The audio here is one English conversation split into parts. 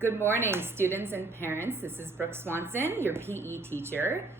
Good morning, students and parents. This is Brooke Swanson, your PE teacher.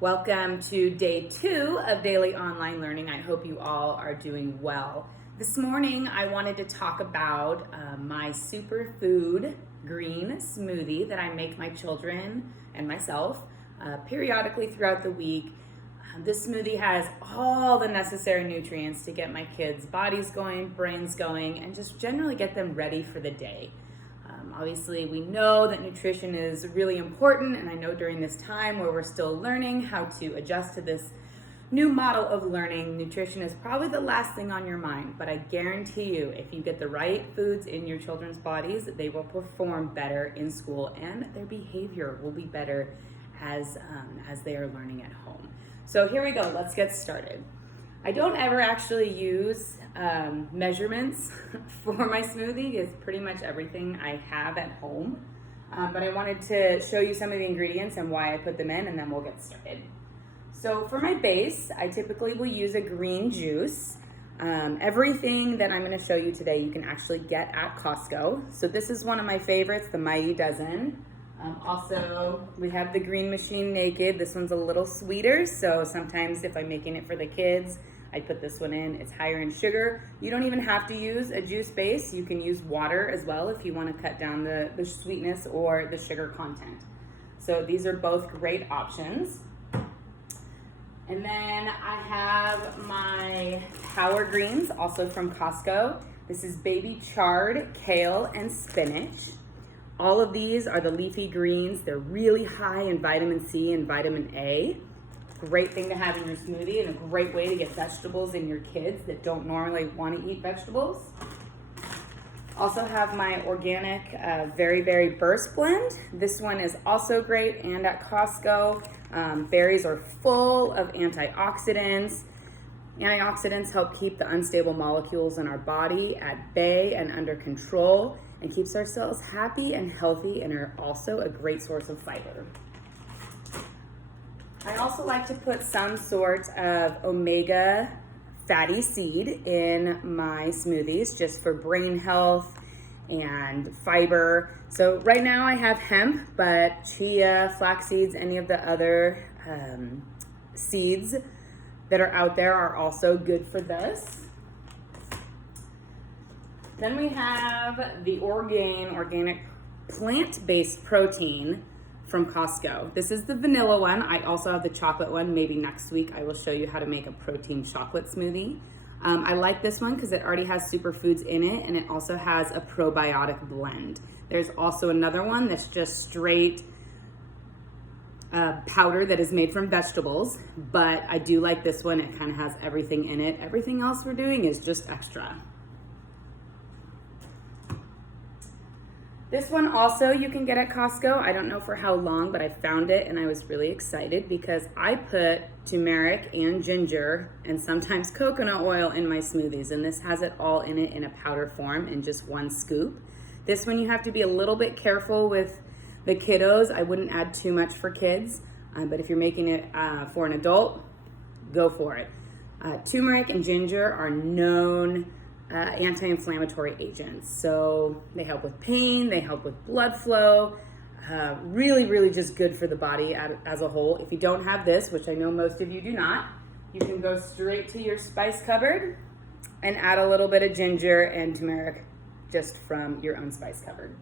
Welcome to day 2 of daily online learning. I hope you all are doing well. This morning, I wanted to talk about my Superfood green smoothie that I make my children and myself periodically throughout the week. This smoothie has all the necessary nutrients to get my kids' bodies going, brains going, and just generally get them ready for the day. Obviously, we know that nutrition is really important, and I know during this time where we're still learning how to adjust to this new model of learning, nutrition is probably the last thing on your mind. But I guarantee you, if you get the right foods in your children's bodies, they will perform better in school, and their behavior will be better as they are learning at home. So here we go, let's get started. I don't ever actually use measurements for my smoothie. It's pretty much everything I have at home. But I wanted to show you some of the ingredients and why I put them in, and then we'll get started. So for my base, I typically will use a green juice. Everything that I'm gonna show you today, you can actually get at Costco. So this is one of my favorites, the Mighty Dozen. Also, we have the Green Machine Naked. This one's a little sweeter, so sometimes if I'm making it for the kids, I put this one in. It's higher in sugar. You don't even have to use a juice base. You can use water as well if you want to cut down the sweetness or the sugar content. So these are both great options. And then I have my Power Greens, also from Costco. This is baby chard, kale, and spinach. All of these are the leafy greens. They're really high in vitamin C and vitamin A. Great thing to have in your smoothie and a great way to get vegetables in your kids that don't normally want to eat vegetables. Also have my organic Very Berry Burst Blend. This one is also great and at Costco. Berries are full of antioxidants. Antioxidants help keep the unstable molecules in our body at bay and under control, and keeps our cells happy and healthy, and are also a great source of fiber. I also like to put some sort of omega fatty seed in my smoothies just for brain health and fiber. So right now I have hemp, but chia, flax seeds, any of the other seeds that are out there are also good for this. Then we have the organic plant-based protein from Costco. This is the vanilla one. I also have the chocolate one. Maybe next week I will show you how to make a protein chocolate smoothie. I like this one because it already has superfoods in it, and it also has a probiotic blend. There's also another one that's just straight powder that is made from vegetables, but I do like this one. It kind of has everything in it. Everything else we're doing is just extra. This one also you can get at Costco. I don't know for how long, but I found it and I was really excited because I put turmeric and ginger and sometimes coconut oil in my smoothies, and this has it all in it in a powder form in just one scoop. This one you have to be a little bit careful with the kiddos. I wouldn't add too much for kids, but if you're making it for an adult, go for it. Turmeric and ginger are known anti-inflammatory agents. So they help with pain, they help with blood flow, really just good for the body as a whole. If you don't have this, which I know most of you do not, you can go straight to your spice cupboard and add a little bit of ginger and turmeric just from your own spice cupboard.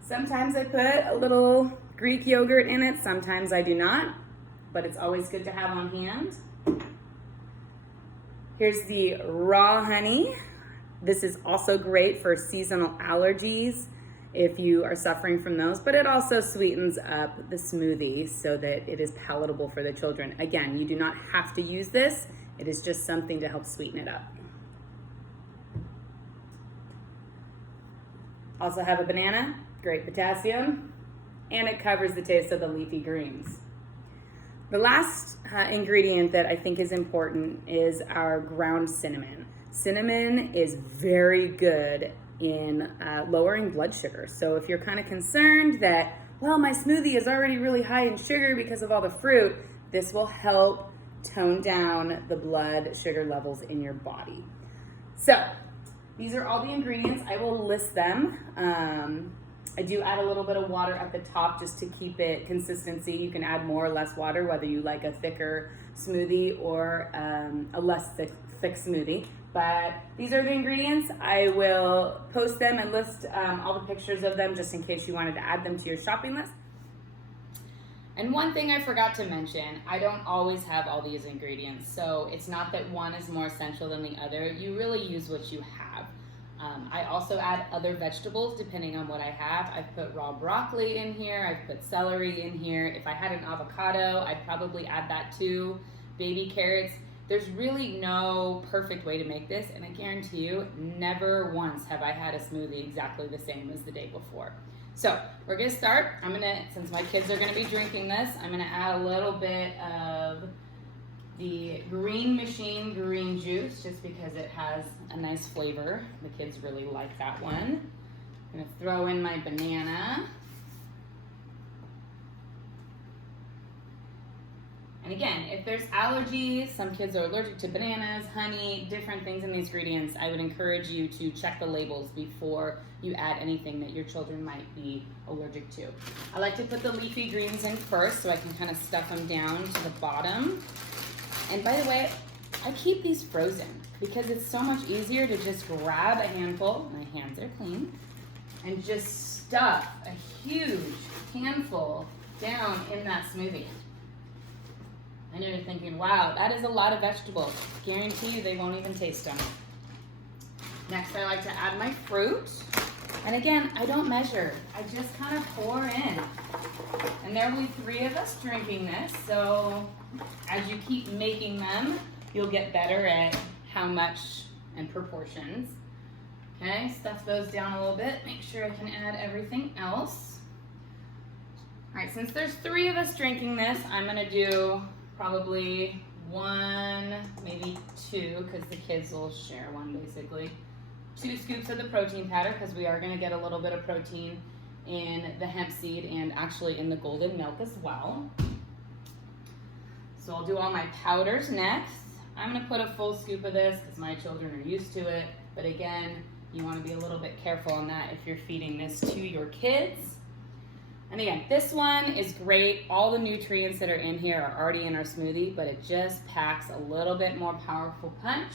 Sometimes I put a little Greek yogurt in it, sometimes I do not, but it's always good to have on hand. Here's the raw honey. This is also great for seasonal allergies if you are suffering from those, but it also sweetens up the smoothie so that it is palatable for the children. Again, you do not have to use this. It is just something to help sweeten it up. Also have a banana, great potassium, and it covers the taste of the leafy greens. The last ingredient that I think is important is our ground cinnamon. Cinnamon is very good in lowering blood sugar. So if you're kind of concerned that, well, my smoothie is already really high in sugar because of all the fruit, this will help tone down the blood sugar levels in your body. So These are all the ingredients. I will list them. I do add a little bit of water at the top just to keep it consistency. You can add more or less water, whether you like a thicker smoothie or a less thick smoothie. But these are the ingredients. I will post them and list all the pictures of them just in case you wanted to add them to your shopping list. And one thing I forgot to mention, I don't always have all these ingredients. So it's not that one is more essential than the other. You really use what you have. I also add other vegetables depending on what I have. I've put raw broccoli in here. I've put celery in here. If I had an avocado, I'd probably add that too. Baby carrots. There's really no perfect way to make this, and I guarantee you, never once have I had a smoothie exactly the same as the day before. So we're gonna start. Since my kids are gonna be drinking this, I'm gonna add a little bit of the Green Machine green juice just because it has a nice flavor. The kids really like that one. I'm gonna throw in my banana. And again, if there's allergies, some kids are allergic to bananas, honey, different things in these ingredients, I would encourage you to check the labels before you add anything that your children might be allergic to. I like to put the leafy greens in first so I can kind of stuff them down to the bottom. And by the way, I keep these frozen because it's so much easier to just grab a handful, my hands are clean, and just stuff a huge handful down in that smoothie. I know you're thinking, wow, that is a lot of vegetables. Guarantee you they won't even taste them. Next, I like to add my fruit. And again, I don't measure. I just kind of pour in. And there will be 3 of us drinking this. So as you keep making them, you'll get better at how much and proportions. Okay, stuff those down a little bit. Make sure I can add everything else. All right, since there's 3 of us drinking this, I'm gonna do probably 1, maybe 2, because the kids will share one basically. 2 scoops of the protein powder, because we are going to get a little bit of protein in the hemp seed and actually in the golden milk as well. So I'll do all my powders next. I'm going to put a full scoop of this because my children are used to it. But again, you want to be a little bit careful on that if you're feeding this to your kids. And again, this one is great. All the nutrients that are in here are already in our smoothie, but it just packs a little bit more powerful punch.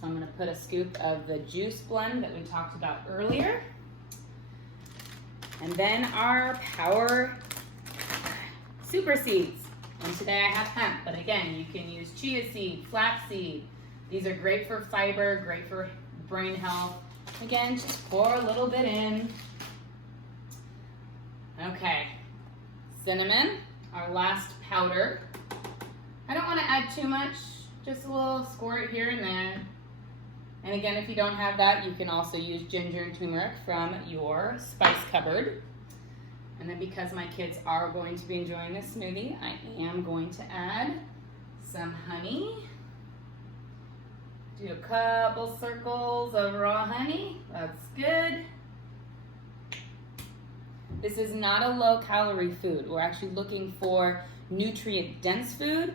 So I'm gonna put a scoop of the juice blend that we talked about earlier. And then our power super seeds. And today I have hemp, but again, you can use chia seed, flaxseed. These are great for fiber, great for brain health. Again, just pour a little bit in. Okay, cinnamon, our last powder. I don't want to add too much, just a little squirt here and there. And again, if you don't have that, you can also use ginger and turmeric from your spice cupboard. And then because my kids are going to be enjoying this smoothie, I am going to add some honey. Do a couple circles of raw honey, that's good. This is not a low-calorie food. We're actually looking for nutrient-dense food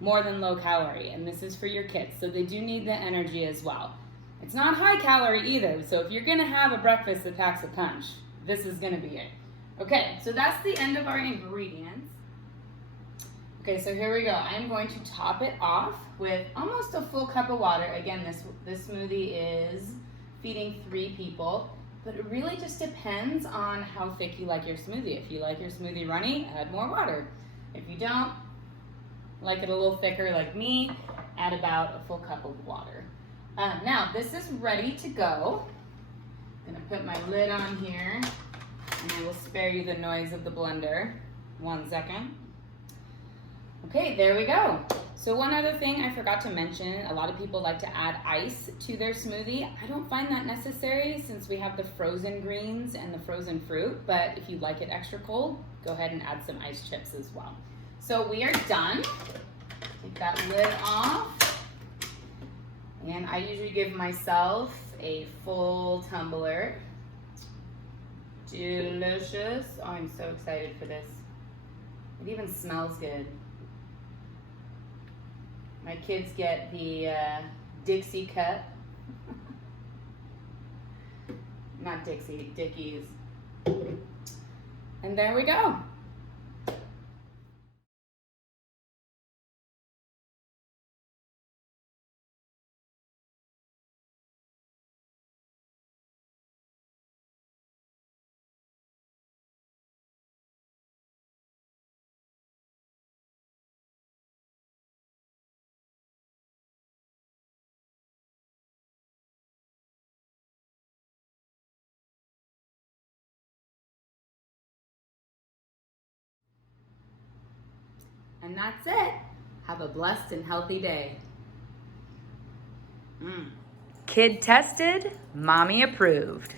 more than low-calorie, and this is for your kids, so they do need the energy as well. It's not high-calorie either, so if you're going to have a breakfast that packs a punch, this is going to be it. Okay, so that's the end of our ingredients. Okay, so here we go. I'm going to top it off with almost a full cup of water. Again, this smoothie is feeding 3 people. But it really just depends on how thick you like your smoothie. If you like your smoothie runny, add more water. If you don't, like it a little thicker like me, add about a full cup of water. Now, this is ready to go. I'm gonna put my lid on here, and I will spare you the noise of the blender. 1 second. Okay, there we go. So one other thing I forgot to mention, a lot of people like to add ice to their smoothie. I don't find that necessary since we have the frozen greens and the frozen fruit, but if you like it extra cold, go ahead and add some ice chips as well. So we are done. Take that lid off. And I usually give myself a full tumbler. Delicious. Oh, I'm so excited for this. It even smells good. My kids get the Dixie cup. Not Dixie, Dickies. And there we go. And that's it. Have a blessed and healthy day. Kid tested, mommy approved.